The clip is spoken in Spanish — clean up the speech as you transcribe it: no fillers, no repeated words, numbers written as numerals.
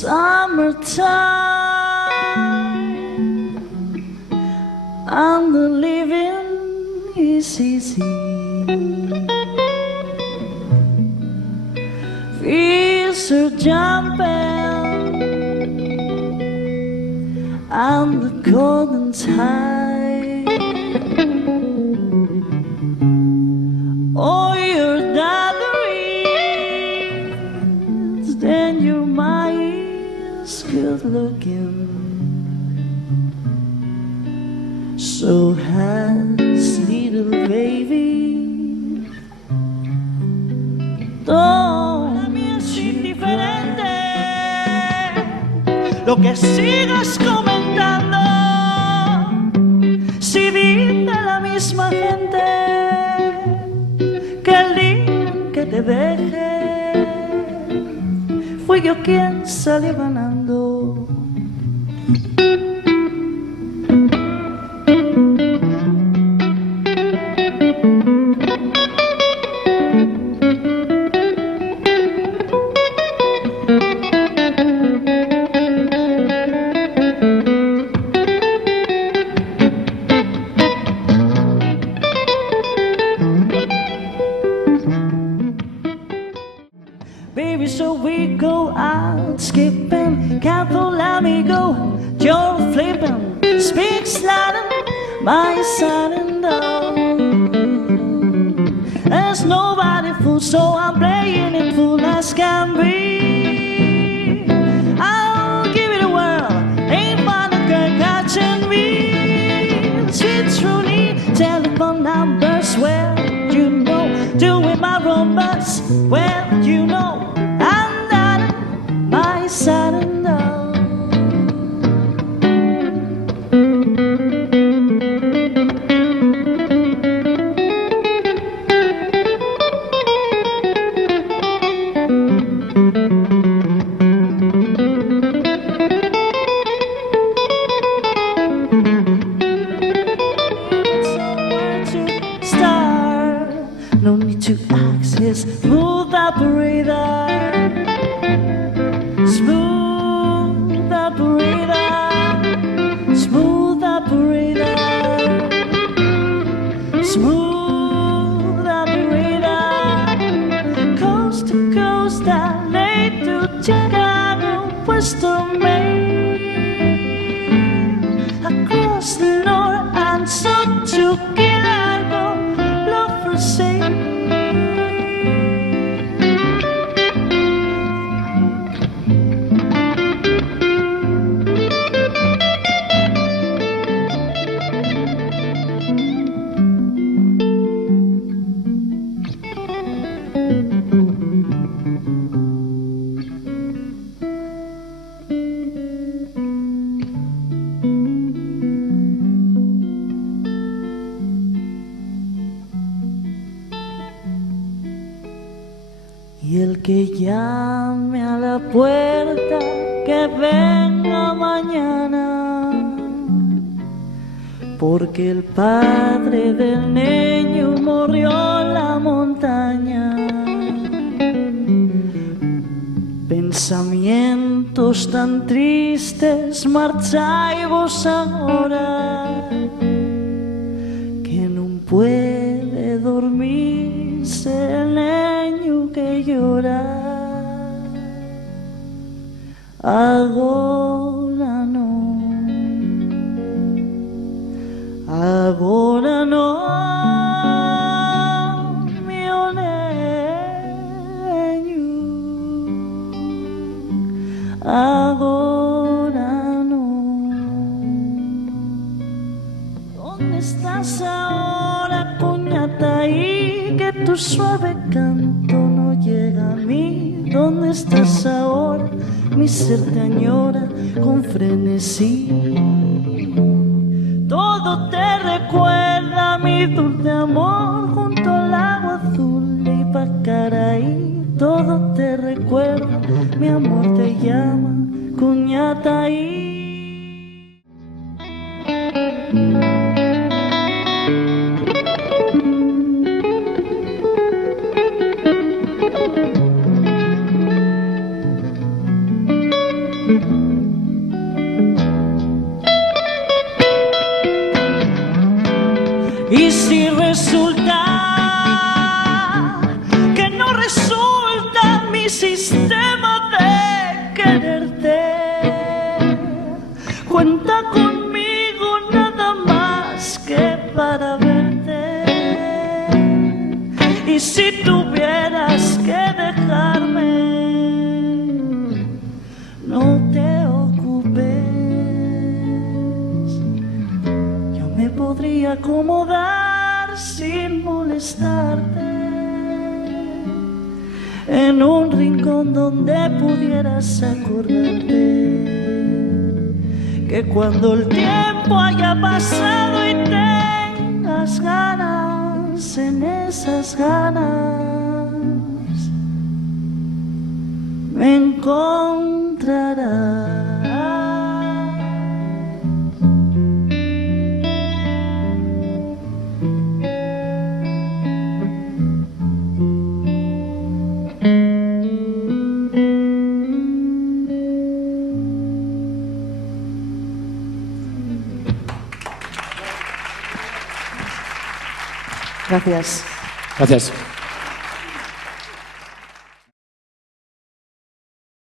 Summertime and the living is easy. Fields are jumping and the golden's high. Oh, you're gathering, then you're mine. Good looking, so has little baby. Para mí es indiferente lo que sigas comentando. Si dice la misma gente que el día en que te deje fui yo quien salió ganando. Baby, so we go out skipping, careful, let me go. You're flipping, speak sliding, my silent dog. There's nobody fool, so I'm playing it full as can be. I'll give it a whirl, ain't fun a girl catching me. Sweet truly, telephone numbers, well, you know, doing my robots, well, you know. My silent dog. Somewhere to start, no need to access smooth operator. Smooth operator, smooth operator, smooth operator, coast to coast, LA to Chicago, Western Maine, across the north and south to Chicago, love for sale. Y el que llame a la puerta, que venga mañana, porque el padre del niño murió en la montaña. Pensamientos tan tristes marcháis vos ahora, que no puede dormirse el niño que llora. Agora no, meu neño, agora no. ¿Dónde estás ahora, coñata, ahí que tu suave canto no llega a mí. ¿Dónde estás ahora? Mi ser te añora con frenesí. Todo te recuerda mi dulce amor junto al agua azul de Ipacaraí. Todo te recuerda, mi amor te llama Kuñataí. Y si resulta que no resulta mi sistema de quererte, cuenta conmigo nada más que para verte. Y si tuvieras que dejarme, no te ocupes, yo me podría acomodar sin molestarte en un rincón donde pudieras acordarte que cuando el tiempo haya pasado y tengas ganas, en esas ganas me encontrarás. Gracias. Gracias.